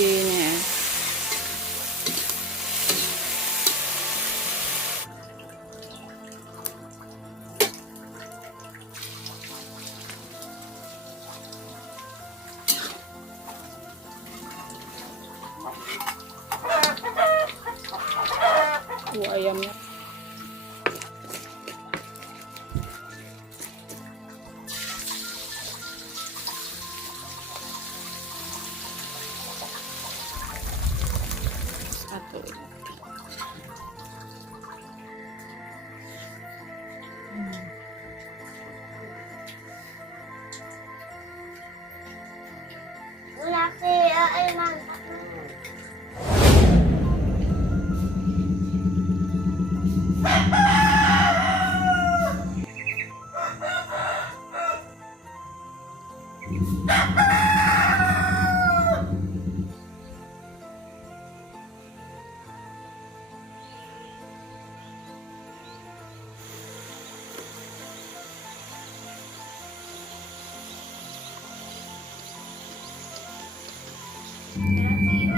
bijinya. Ayamnya satu.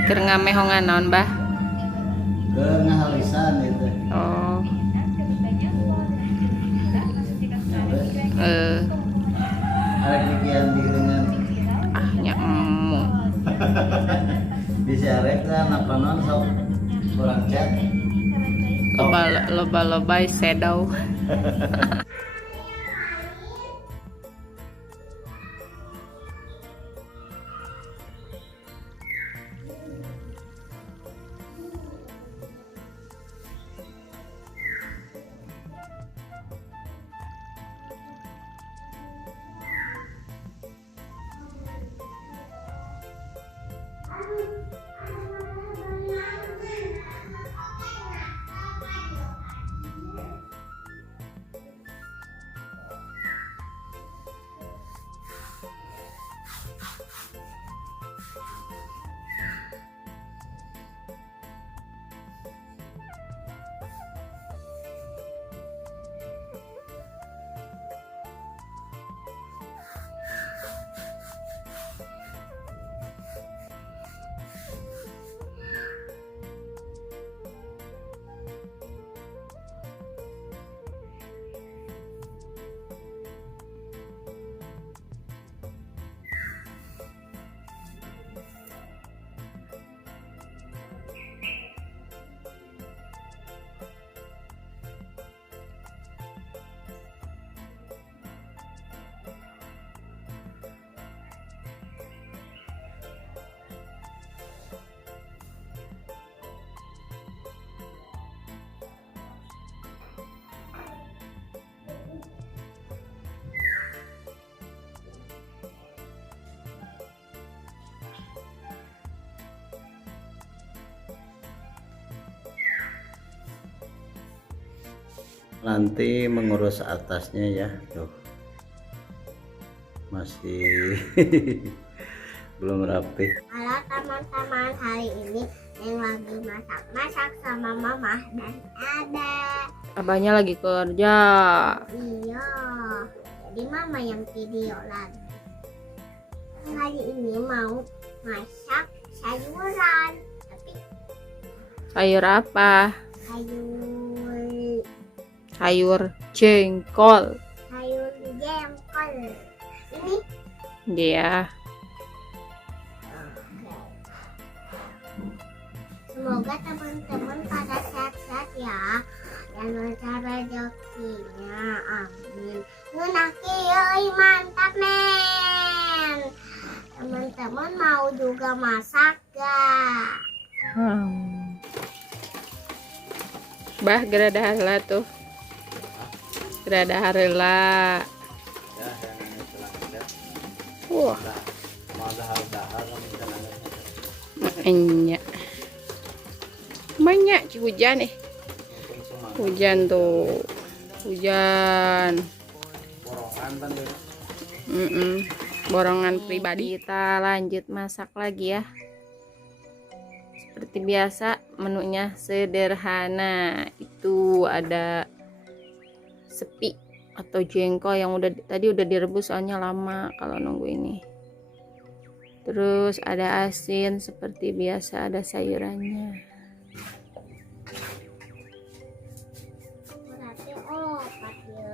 Keur ngamehongan naon, Bah? Keur ngahalisan itu. Oh. Arek dikian diringan. Ah nya emu. Bisa arek kan apa non sok kurang chat. Loba sedaw. Nanti mengurus atasnya ya, tuh masih belum rapi. Halo teman-teman, hari ini yang lagi masak-masak sama mama dan abah. Abahnya lagi kerja. Iya, jadi mama yang video lagi. Hari ini mau masak sayuran, tapi Sayur apa? sayur Jengkol. jengkol. Ini Dia. semoga teman-teman pada sehat-sehat ya, dan lancar rezekinya, amin. Ngunaki yoi, mantap men. Teman-teman mau juga masak gak? Bah gerada harela tuh. Gerada harela. Ya, yang selangkah. Wah, Dahar makanya. Banyak hujan nih. Hujan tuh. Hujan. borongan kan deh. Borongan pribadi. Kita lanjut masak lagi ya. Seperti biasa menunya sederhana. Itu ada sepi atau jengkol yang tadi udah direbus, soalnya lama kalau nunggu ini. Terus ada asin seperti biasa, ada sayurannya. Berarti opat ya.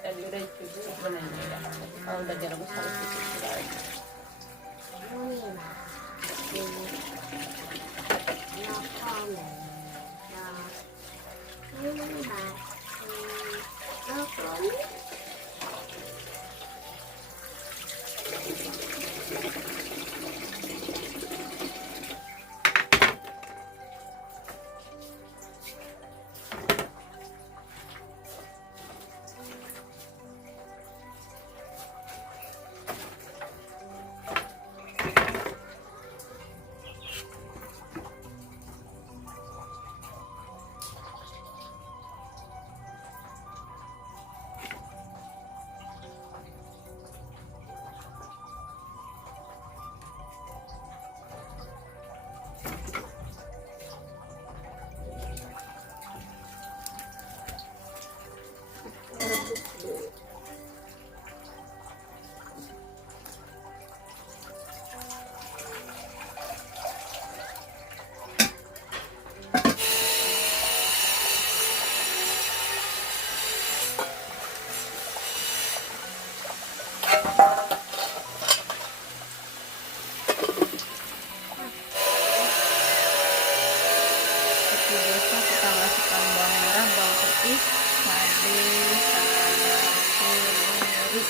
Tadi udah cuci sebenarnya. Kalau udah direbus harus dicuci lagi. Biasa kita masukkan bawang merah, bawang putih, cabai, sama seledri.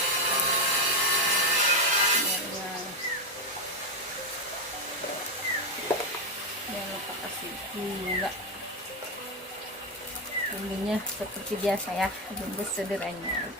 Jangan lupa kasih gula. Bumbunya seperti biasa ya, bumbu sederhana.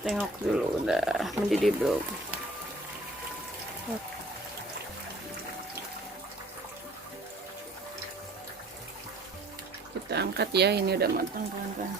Tengok dulu udah mendidih belum. Kita angkat ya, ini udah matang kawan-kawan.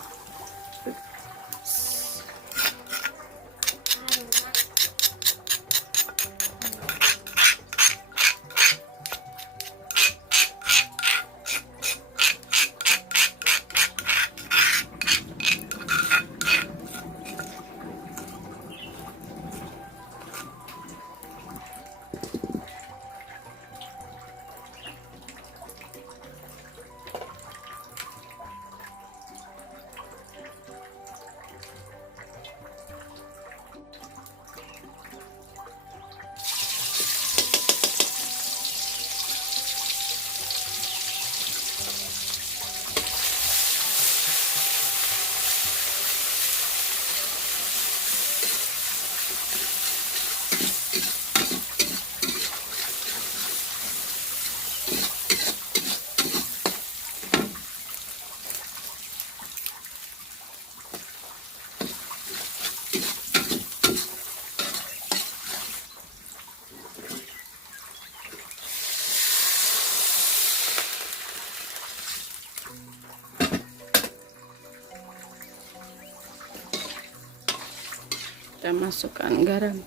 Kita masukkan garam.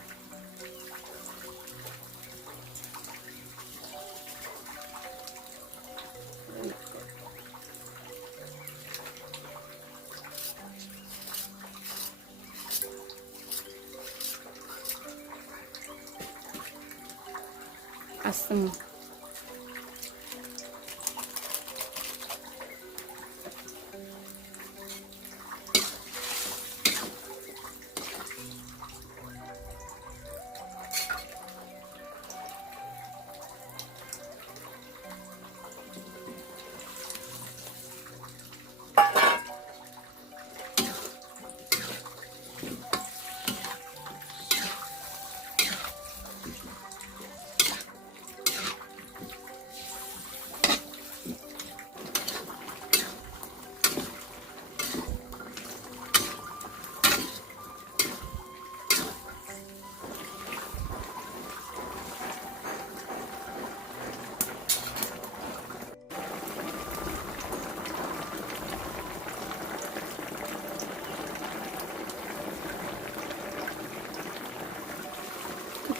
Asam.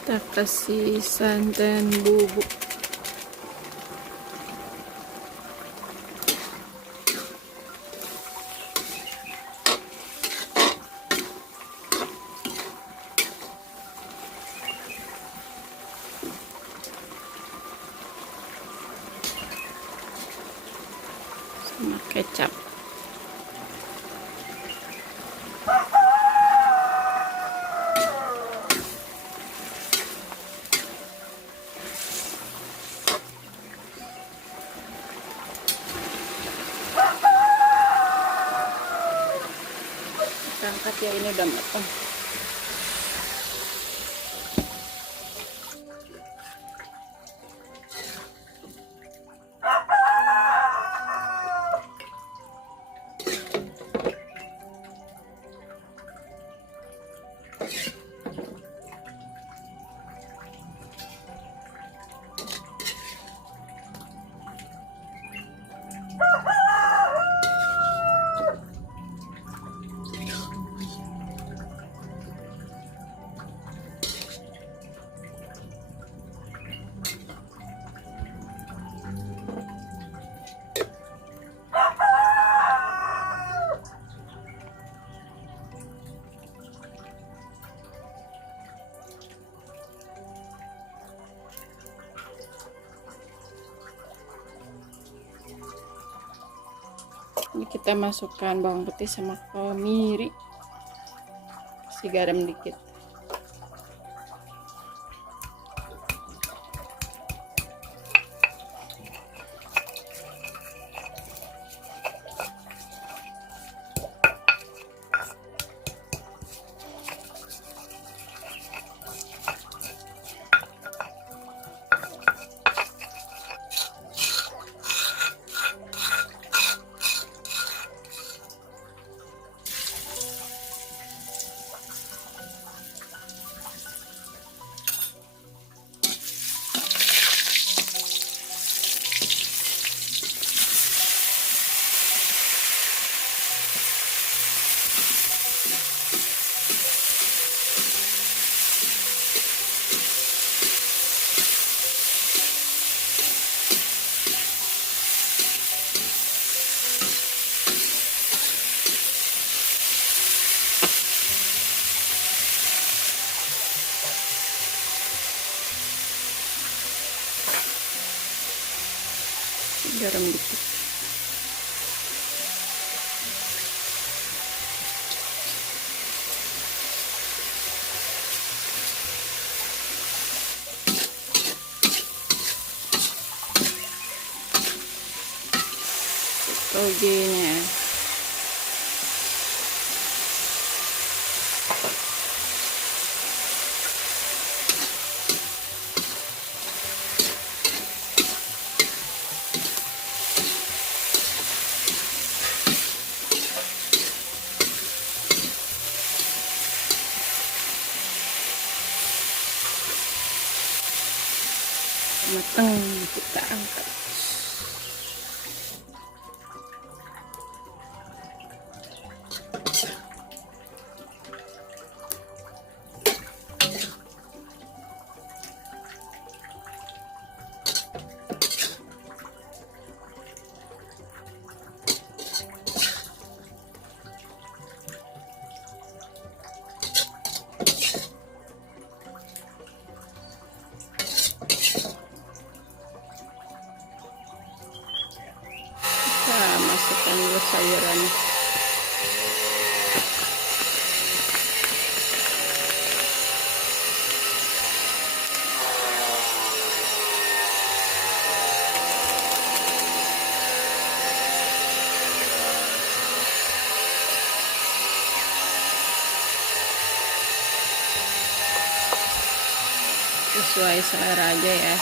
Kita kasih santan bubuk. Sama kecap. Angkat ya, ini udah matang. Ini kita masukkan bawang putih sama kemiri, kasih garam dikit. Garam dikit. Togenya. Matang, kita angkat. masukkan dulu sayuran. Sesuai selera aja ya.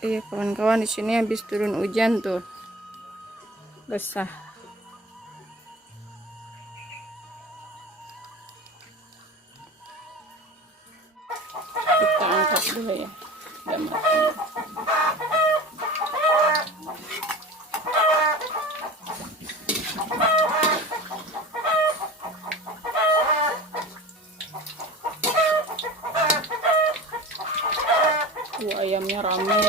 Iya kawan-kawan, di sini habis turun hujan tuh, basah. Kita angkat dulu ya, udah matang. Ayamnya rame.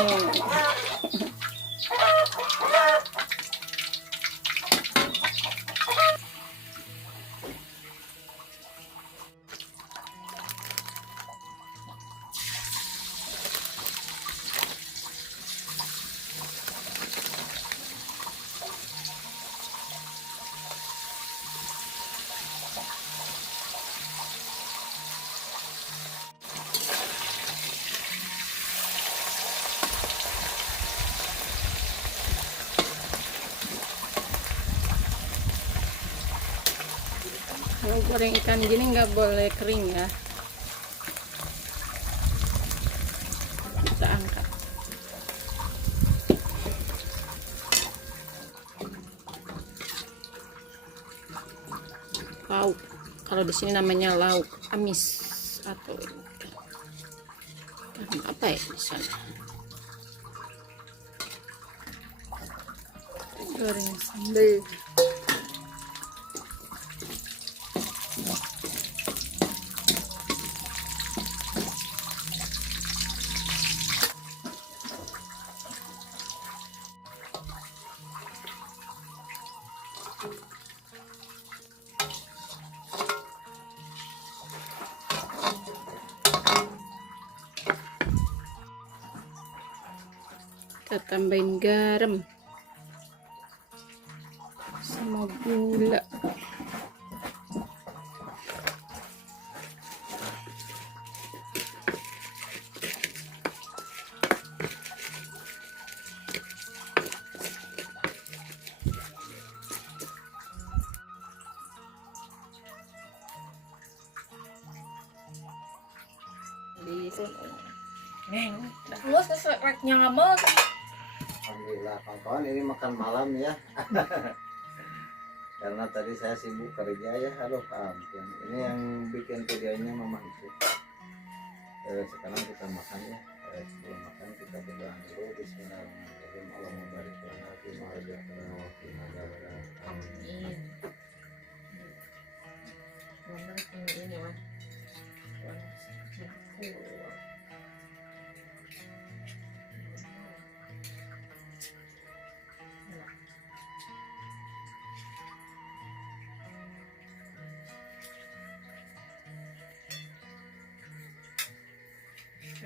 Kalau goreng ikan gini nggak boleh kering ya. Kita angkat. Lauk. Kalau di sini namanya lauk amis atau ikan apa ya di sana? Goreng sambal. Kita tambahin garam sama gula. Lu sesuainya ngamuk. Alhamdulillah kawan-kawan, ini makan malam ya. Karena tadi saya sibuk kerja ya. Aduh ampun, ini yang bikin videonya mama itu. Sekarang kita makan ya. Sebelum makan kita berdoa dulu. Bismillahirrahmanirrahim. Allahumma barik lana fi ma razaqtana wa qina adzabannar. Amin.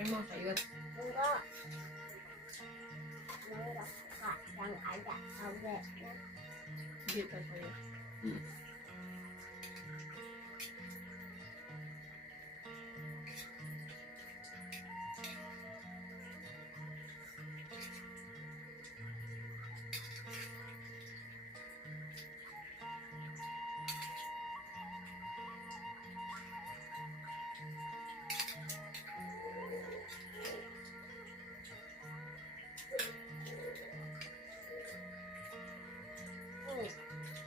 mau sayur. Enggak. Enggak suka yang ada cabenya. Gitu sayur.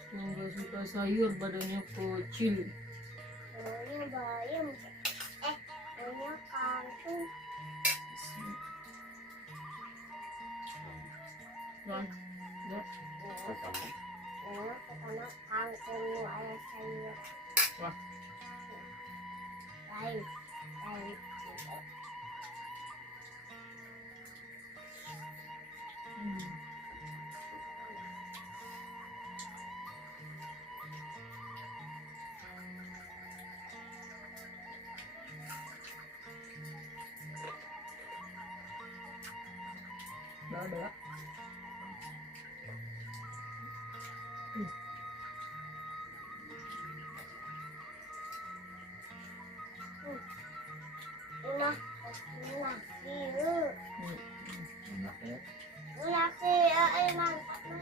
Yang gak suka sayur badannya kecil. Maunya bayam. Maunya kangkung. Dan ya. Pertama. Maunya pertama kangkung ada sayur. Wah. Lain. Bala. Enak. Enak ya. Enak sih.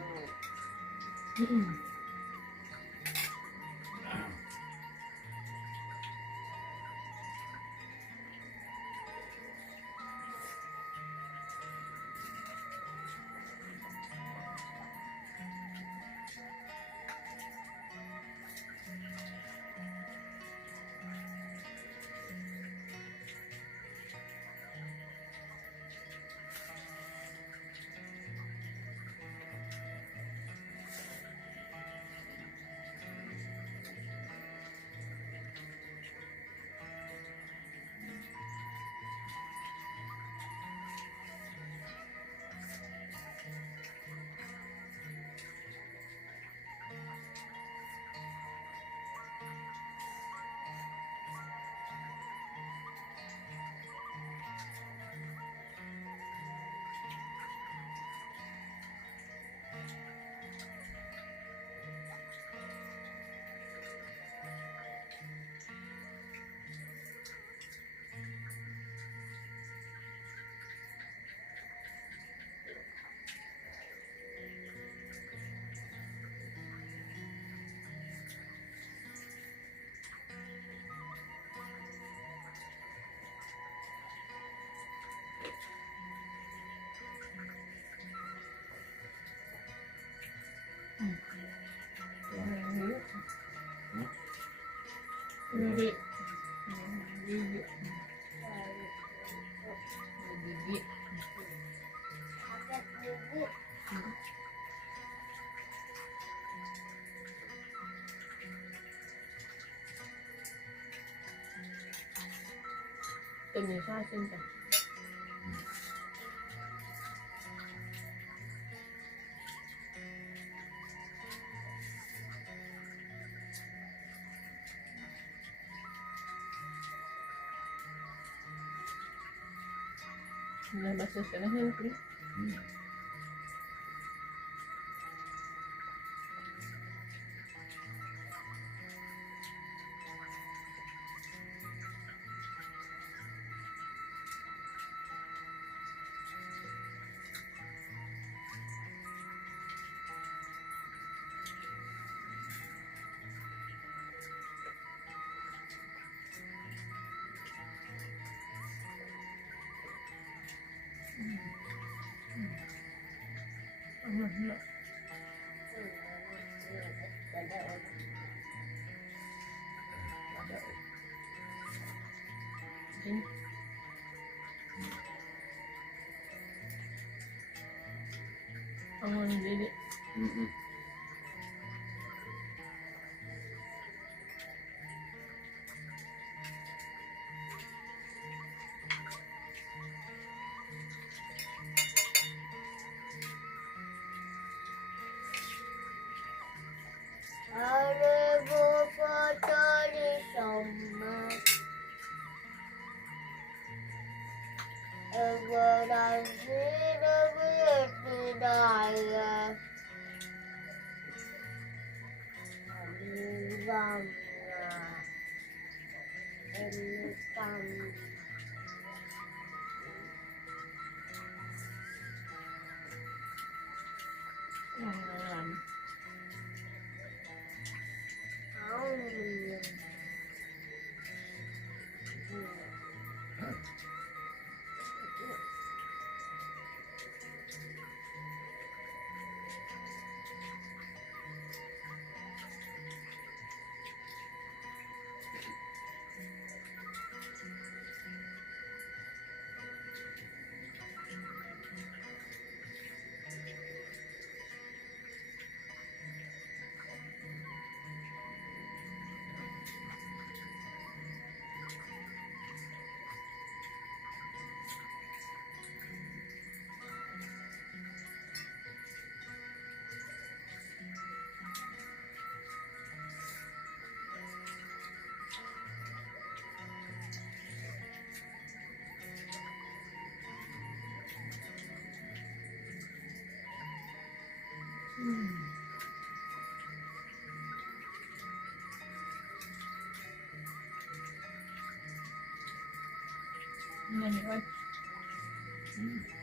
Mantap. Gigi. Gigi. Gigi. Sakit gigi. Ternyata asin kan. Nah, bahasa sana kan. Sini. Bangun diri. Ada foto di sama. dan tidak berdaya. Bangga. Entah. Ayan. Ayan, Roy. Hmm.